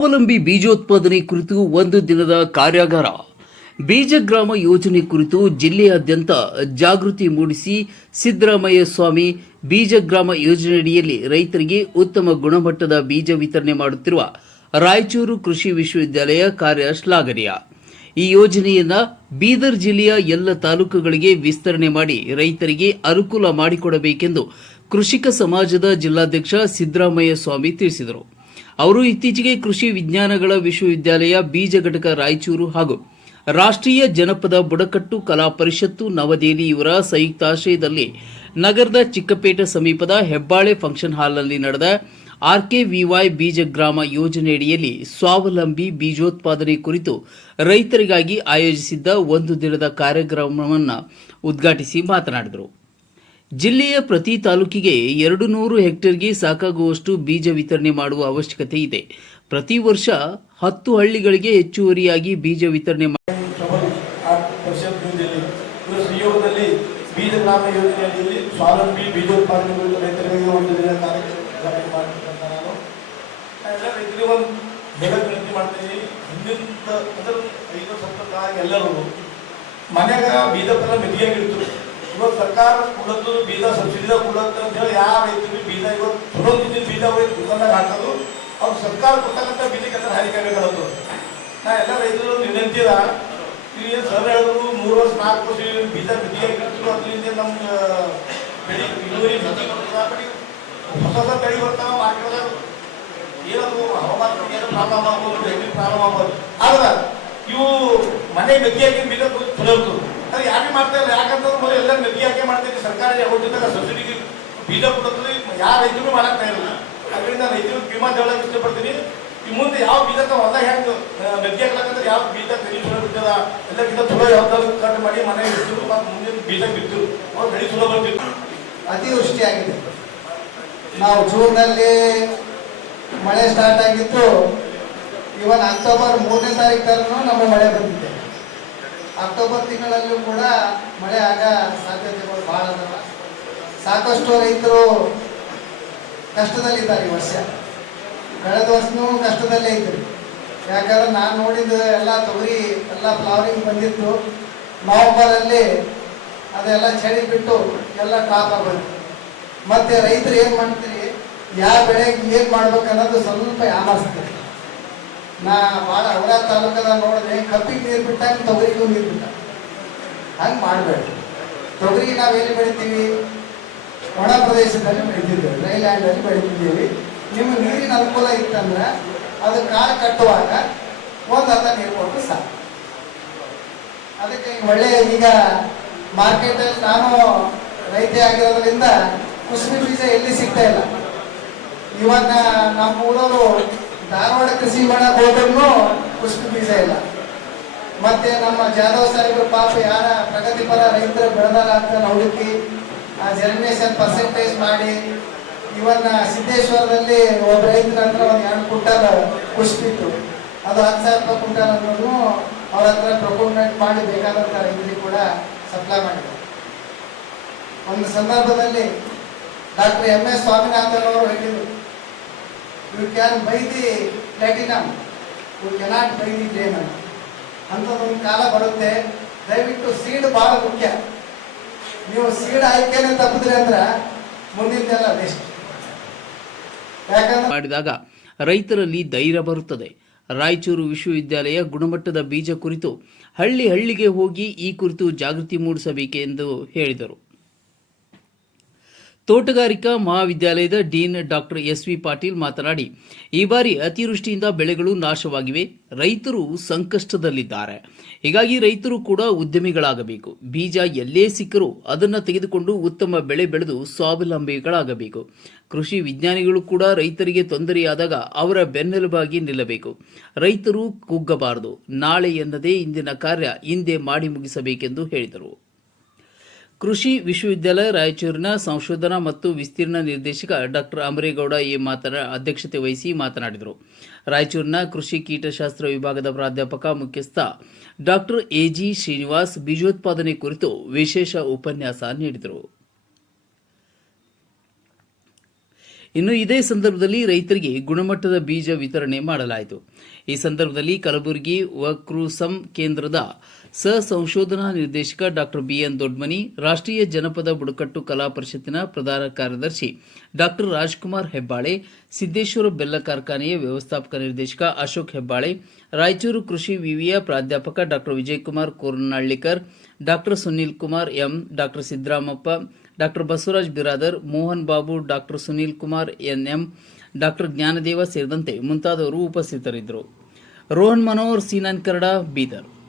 ಸ್ವಾವಲಂಬಿ ಬೀಜೋತ್ಪಾದನೆ ಕುರಿತು ಒಂದು ದಿನದ ಕಾರ್ಯಾಗಾರ. ಬೀಜಗ್ರಾಮ ಯೋಜನೆ ಕುರಿತು ಜಿಲ್ಲೆಯಾದ್ಯಂತ ಜಾಗೃತಿ ಮೂಡಿಸಿ ಸಿದ್ದರಾಮಯ್ಯ ಸ್ವಾಮಿ ಬೀಜಗ್ರಾಮ ಯೋಜನೆಯಡಿಯಲ್ಲಿ ರೈತರಿಗೆ ಉತ್ತಮ ಗುಣಮಟ್ಟದ ಬೀಜ ವಿತರಣೆ ಮಾಡುತ್ತಿರುವ ರಾಯಚೂರು ಕೃಷಿ ವಿಶ್ವವಿದ್ಯಾಲಯ ಕಾರ್ಯ ಶ್ಲಾಘನೀಯ. ಈ ಯೋಜನೆಯನ್ನ ಬೀದರ್ ಜಿಲ್ಲೆಯ ಎಲ್ಲ ತಾಲೂಕುಗಳಿಗೆ ವಿಸ್ತರಣೆ ಮಾಡಿ ರೈತರಿಗೆ ಅನುಕೂಲ ಮಾಡಿಕೊಡಬೇಕೆಂದು ಕೃಷಿಕ ಸಮಾಜದ ಜಿಲ್ಲಾಧ್ಯಕ್ಷ ಸಿದ್ದರಾಮಯ್ಯ ಸ್ವಾಮಿ ತಿಳಿಸಿದರು. ಅವರು ಇತ್ತೀಚೆಗೆ ಕೃಷಿ ವಿಜ್ಞಾನಗಳ ವಿಶ್ವವಿದ್ಯಾಲಯ ಬೀಜ ಘಟಕ ರಾಯಚೂರು ಹಾಗೂ ರಾಷ್ಟ್ರೀಯ ಜನಪದ ಬುಡಕಟ್ಟು ಕಲಾ ಪರಿಷತ್ತು ನವದೆಹಲಿ ಇವರ ಸಂಯುಕ್ತಾಶ್ರಯದಲ್ಲಿ ನಗರದ ಚಿಕ್ಕಪೇಟೆ ಸಮೀಪದ ಹೆಬ್ಬಾಳೆ ಫಂಕ್ಷನ್ ಹಾಲ್ನಲ್ಲಿ ನಡೆದ ಆರ್ಕೆವಿವೈ ಬೀಜಗ್ರಾಮ ಯೋಜನೆಯಡಿಯಲ್ಲಿ ಸ್ವಾವಲಂಬಿ ಬೀಜೋತ್ಪಾದನೆ ಕುರಿತು ರೈತರಿಗಾಗಿ ಆಯೋಜಿಸಿದ್ದ ಒಂದು ದಿನದ ಕಾರ್ಯಕ್ರಮವನ್ನು ಉದ್ಘಾಟಿಸಿ ಮಾತನಾಡಿದರು. ಜಿಲ್ಲೆಯ ಪ್ರತಿ ತಾಲೂಕಿಗೆ 200 ಹೆಕ್ಟೇರ್ಗೆ ಸಾಕಾಗುವಷ್ಟು ಬೀಜ ವಿತರಣೆ ಮಾಡುವ ಅವಶ್ಯಕತೆ ಇದೆ. ಪ್ರತಿ ವರ್ಷ 10 ಹಳ್ಳಿಗಳಿಗೆ ಹೆಚ್ಚುವರಿಯಾಗಿ ಬೀಜ ವಿತರಣೆ ಸಹಯೋಗದಲ್ಲಿ ಬೀಜಗ್ರಾಮ ಯೋಜನೆಯಲ್ಲಿ ಸ್ವಾವಲಂಬಿ ಬೀಜೋತ್ಪಾದನೆ ಕುರಿತು ರೈತರಿಗೆ ಒಂದು ದಿನ ಕಾರ್ಯಕ್ರಮ ಮಾಡ್ತಕ್ಕಂಥ ನಾನು ಎಲ್ಲ ರೈತರಿಗೆ ಒಂದು ಹೇಳಕ್ಕೆ ವಿನಂತಿ ಮಾಡ್ತೀನಿ. ಹಿಂದಿನ ಅಂದ್ರೆ 5-7 ಎಲ್ಲರೂ ಮನ್ಯಾಗ ಬೀಜ ಫಲ ಮಿತಿಯಾಗಿಡ್ತು. ಇವತ್ತು ಸರ್ಕಾರ ಕೊಡೋದು ಬೀಜ ಸಬ್ಸಿಡಿದಾಗ ಕೊಡೋದು ಅಂತ ಹೇಳಿ ಯಾವ ರೈತರಿಗೆ ಬೀಜ ಇವತ್ತು ತೊಗೊಂಡಿದ್ದ ಬೀಜ ಹೋಗಿ ದುಕಾನ್ದಾಗ ಹಾಕೋದು ಅವ್ರು ಸರ್ಕಾರ ಕೊಡ್ತಕ್ಕಂಥ ಬೀಜಕ್ಕೆ ಹಾನಿಕಾರಗಳದ್ದು. ನಾ ಎಲ್ಲ ರೈತರು ವಿನಂತಿ ಅದ, ಇಲ್ಲಿ ಸರ್ ಹೇಳಿದ್ರು 3 ವರ್ಷ 4 ವರ್ಷ ಬೀಜ ಮಿತಿಯಾಗಿರ್ತಿದ್ರು. ಅದರಿಂದ ನಮ್ಗೆ ಬೆಳೆ ಇಳುವರಿ ಮಿತಿ ಬರ್ತದೆ. ಹೊಸ ಹೊಸ ಬೆಳೆ ಬರ್ತಾವ ಮಾರ್ಕೆಟ್ದಾಗ ಏನದು ಹವಾಮಾನ ಏನು ಪ್ರಾಬ್ಲಮ್ ಆಗ್ಬೋದು, ರೈತರಿಗೆ ಪ್ರಾಬ್ಲಮ್ ಆಗ್ಬೋದು. ಆದ್ರೆ ಇವು ಮನೆ ಮಿತಿಯಾಗಿ ಬೀಜ ಚಲೋ ಇರ್ತದೆ. ಅದು ಯಾಕೆ ಮಾಡ್ತಾ ಇಲ್ಲ, ಯಾಕಂತಂದ್ರೆ ಮೊದಲು ಎಲ್ಲ ಮೆದ್ದಿ ಹಾಕಿ ಮಾಡ್ತಿದ್ವಿ. ಸರ್ಕಾರ ಯಾವತ್ತಿದ್ದಾಗ ಸಬ್ಸಿಡಿಗೆ ಬೀಜ ಕೊಡುತ್ತದೆ, ಯಾವ ರೈತರು ಮಾಡಕ್ತಾ ಇರಲಿಲ್ಲ. ಅದರಿಂದ ರೈತರು ಕಿಮ್ಮತ್ ಹೇಳಕ್ಕೆ ಇಷ್ಟಪಡ್ತೀನಿ. ಈ ಮುಂದೆ ಯಾವ ಬೀಜ ಹೊಲ ಹೆಂಗೆ ಮೆದ್ದಿ ಹಾಕ್ಲಕ್ಕಂದ್ರೆ ಯಾವ ಬೀಜ ಬೆಳೆ ಚಲೋ ಬಿಡ್ತದ, ಎಲ್ಲಕ್ಕಿಂತ ಚಲೋ ಯಾವ್ದಾದ್ರು ಕಟ್ ಮಾಡಿ ಮನೆ ಬಿಡ್ತಿದ್ರು ಮತ್ತು ಮುಂದಿನ ಬೀಜ ಬಿಡ್ತಿರು, ಅವ್ರು ಬೆಳೆ ಚಲೋ ಬರ್ತಿತ್ತು. ಅತಿವೃಷ್ಟಿ ಆಗಿದೆ. ನಾವು ಜೂನ್ನಲ್ಲಿ ಮಳೆ ಸ್ಟಾರ್ಟ್ ಆಗಿತ್ತು. ಇವನ್ ಅಕ್ಟೋಬರ್ 3ನೇ ತಾರೀಕು ತನಕ ನಮ್ಮ ಮಳೆ ಬಂದಿದೆ. ಅಕ್ಟೋಬರ್ ತಿಂಗಳಲ್ಲೂ ಕೂಡ ಮಳೆ ಆಗ ಸಾಧ್ಯತೆಗಳು ಭಾಳ ಅದಲ್ಲ. ಸಾಕಷ್ಟು ರೈತರು ಕಷ್ಟದಲ್ಲಿದ್ದಾರೆ. ಈ ವರ್ಷ ಕಳೆದ ವರ್ಷನೂ ಕಷ್ಟದಲ್ಲೇ ಇದ್ದರು. ಯಾಕಂದ್ರೆ ನಾನು ನೋಡಿದ್ದು ಎಲ್ಲ ತೊಗರಿ ಎಲ್ಲ ಫ್ಲವರಿಂಗ್ ಬಂದಿತ್ತು. ನವೆಂಬರಲ್ಲಿ ಅದೆಲ್ಲ ಚಳಿ ಬಿಟ್ಟು ಎಲ್ಲ ಟಾಪ್ ಆಗೋದು. ಮತ್ತೆ ರೈತರು ಏನು ಮಾಡ್ತೀರಿ, ಯಾವ ಬೆಳೆಗೆ ಏನು ಮಾಡ್ಬೇಕು ಅನ್ನೋದು ಸ್ವಲ್ಪ ಯಾಮಾರಿಸ್ತಾರೆ. ನಾ ಭಾಳ ಅವರ ತಾಲೂಕದ ನೋಡಿದ್ರೆ ಕಬ್ಬಿಗೆ ನೀರು ಬಿಟ್ಟಾಗ ತೊಗರಿಗೂ ನೀರು ಬಿಟ್ಟ. ಹಂಗೆ ಮಾಡಬೇಡ. ತೊಗರಿಗೆ ನಾವೆಲ್ಲಿ ಬೆಳಿತೀವಿ, ಒಣ ಪ್ರದೇಶದಲ್ಲಿ ಬೆಳಿತಿದ್ದೇವೆ, ಡ್ರೈ ಲ್ಯಾಂಡಲ್ಲಿ ಬೆಳಿತಿದ್ದೀವಿ. ನಿಮ್ಮ ನೀರಿನ ಅನುಕೂಲ ಇತ್ತಂದ್ರೆ ಅದು ಕಾಳು ಕಟ್ಟುವಾಗ ಒಂದು ಹತ್ತ ನೀರು ಕೊಟ್ಟು ಸಾಕು. ಅದಕ್ಕೆ ಒಳ್ಳೆಯ ಈಗ ಮಾರ್ಕೆಟಲ್ಲಿ ನಾನು ರೈತ ಆಗಿರೋದ್ರಿಂದ ಕುಸುಬಿ ಬೀಜ ಎಲ್ಲಿ ಸಿಗ್ತಾ ಇಲ್ಲ. ಇವಾಗ ನಮ್ಮ ಊರವರು ಧಾರವಾಡ ಕೃಷಿ ಮಾಡಕ್ಕೆ ಹೋದ್ರೂ ಕುಸುಬಿ ಬೀಜ ಇಲ್ಲ. ಮತ್ತೆ ನಮ್ಮ ಜಾಧವ್ ಸಾಹೇಬ್ರ ಪಾಪ ಯಾರ ಪ್ರಗತಿಪರ ರೈತರು ಬೆಳೆದಾರ ಅಂತ ಹುಡುಕಿ ಆ ಜರ್ಮಿನೇಷನ್ ಪರ್ಸೆಂಟೇಜ್ ಮಾಡಿ ಇವನ್ನ ಸಿದ್ದೇಶ್ವರದಲ್ಲಿ ಒಬ್ಬ ರೈತರ ಹತ್ರ ಒಂದು 2 ಕ್ವಿಂಟಲ್ ಕುಸುಬಿತ್ತು. ಅದು 10,000 ರೂಪಾಯಿ ಕ್ವಿಂಟಲ್ ಅನ್ನೋದು ಅವ್ರ ಹತ್ರ ಪ್ರೊಕ್ಯೂರ್ಮೆಂಟ್ ಮಾಡಿ ಬೇಕಾದಂಥ ರೈತರಿಗೆ ಕೂಡ ಸಪ್ಲೈ ಮಾಡಿದ್ರು. ಒಂದು ಸಂದರ್ಭದಲ್ಲಿ ಡಾಕ್ಟರ್ MS ಸ್ವಾಮಿನಾಥನ್ ಅವರು ಹೇಳಿದರು, you can buy the platinum, you cannot buy the diamond. ಅಂಥದ್ದೊಂದು ಕಾಲ ಬರುತ್ತೆ. ದಯವಿಟ್ಟು ಸೀಡ್ ಭಾಳ ಮುಖ್ಯ. ನೀವು ಸೀಡ್ ಆಯ್ಕೆನೇ ತಪ್ಪಿದ್ರಿ ಅಂದ್ರೆ ಮುಂದಿನದೆಲ್ಲ ವೇಸ್ಟ್. ಯಾಕಂದ್ರೆ ಮಾಡಿದಾಗ ರೈತರಲ್ಲಿ ಧೈರ್ಯ ಬರುತ್ತದೆ. ರಾಯಚೂರು ವಿಶ್ವವಿದ್ಯಾಲಯ ಗುಣಮಟ್ಟದ ಬೀಜ ಕುರಿತು ಹಳ್ಳಿಗೆ ಹೋಗಿ ಈ ಕುರಿತು ಜಾಗೃತಿ ಮೂಡಿಸಬೇಕೆಂದು ಹೇಳಿದರು. ತೋಟಗಾರಿಕಾ ಮಹಾವಿದ್ಯಾಲಯದ ಡೀನ್ ಡಾಕ್ಟರ್ SV ಪಾಟೀಲ್ ಮಾತನಾಡಿ, ಈ ಬಾರಿ ಅತಿವೃಷ್ಟಿಯಿಂದ ಬೆಳೆಗಳು ನಾಶವಾಗಿವೆ, ರೈತರು ಸಂಕಷ್ಟದಲ್ಲಿದ್ದಾರೆ. ಹೀಗಾಗಿ ರೈತರು ಕೂಡ ಉದ್ಯಮಿಗಳಾಗಬೇಕು. ಬೀಜ ಎಲ್ಲೇ ಸಿಕ್ಕರೂ ಅದನ್ನು ತೆಗೆದುಕೊಂಡು ಉತ್ತಮ ಬೆಳೆ ಬೆಳೆದು ಸ್ವಾವಲಂಬಿಗಳಾಗಬೇಕು. ಕೃಷಿ ವಿಜ್ಞಾನಿಗಳು ಕೂಡ ರೈತರಿಗೆ ತೊಂದರೆಯಾದಾಗ ಅವರ ಬೆನ್ನೆಲುಬಾಗಿ ನಿಲ್ಲಬೇಕು. ರೈತರು ಕುಗ್ಗಬಾರದು. ನಾಳೆ ಎನ್ನದೇ ಇಂದಿನ ಕಾರ್ಯ ಇಂದೇ ಮಾಡಿ ಮುಗಿಸಬೇಕೆಂದು ಹೇಳಿದರು. ಕೃಷಿ ವಿಶ್ವವಿದ್ಯಾಲಯ ರಾಯಚೂರಿನ ಸಂಶೋಧನಾ ಮತ್ತು ವಿಸ್ತೀರ್ಣ ನಿರ್ದೇಶಕ ಡಾಕ್ಟರ್ ಅಮರೇಗೌಡ ಅಧ್ಯಕ್ಷತೆ ವಹಿಸಿ ಮಾತನಾಡಿದರು. ರಾಯಚೂರಿನ ಕೃಷಿ ಕೀಟಶಾಸ್ತ್ರ ವಿಭಾಗದ ಪ್ರಾಧ್ಯಾಪಕ ಮುಖ್ಯಸ್ಥ ಡಾಕ್ಟರ್ AG ಶ್ರೀನಿವಾಸ್ ಬೀಜೋತ್ಪಾದನೆ ಕುರಿತು ವಿಶೇಷ ಉಪನ್ಯಾಸ ನೀಡಿದರು. ಇನ್ನು ಇದೇ ಸಂದರ್ಭದಲ್ಲಿ ರೈತರಿಗೆ ಗುಣಮಟ್ಟದ ಬೀಜ ವಿತರಣೆ ಮಾಡಲಾಯಿತು. ಈ ಸಂದರ್ಭದಲ್ಲಿ ಕಲಬುರಗಿ ವಕ್ರೂಸಂ ಕೇಂದ್ರದ ಸಹ ಸಂಶೋಧನಾ ನಿರ್ದೇಶಕ ಡಾಕ್ಟರ್ ಬಿಎನ್ ದೊಡ್ಮನಿ, ರಾಷ್ಟ್ರೀಯ ಜನಪದ ಬುಡಕಟ್ಟು ಕಲಾ ಪರಿಷತ್ತಿನ ಪ್ರಧಾನ ಕಾರ್ಯದರ್ಶಿ ಡಾಕ್ಟರ್ ರಾಜ್ಕುಮಾರ್ ಹೆಬ್ಬಾಳೆ, ಸಿದ್ದೇಶ್ವರ ಬೆಲ್ಲ ಕಾರ್ಖಾನೆಯ ವ್ಯವಸ್ಥಾಪಕ ನಿರ್ದೇಶಕ ಅಶೋಕ್ ಹೆಬ್ಬಾಳೆ, ರಾಯಚೂರು ಕೃಷಿ ವಿವಿಯ ಪ್ರಾಧ್ಯಾಪಕ doctor Vijayakumar Kornallikar, doctor Sunil Kumar M, doctor Siddaramappa, doctor Basavaraj Biradar, Mohan Babu, doctor Sunil Kumar NM, doctor Jnanadeva ಸೇರಿದಂತೆ ಮುಂತಾದವರು ಉಪಸ್ಥಿತರಿದ್ದರು. ರೋಹನ್ ಮನೋಹರ್, C9 ಕನ್ನಡ, ಬೀದರ್.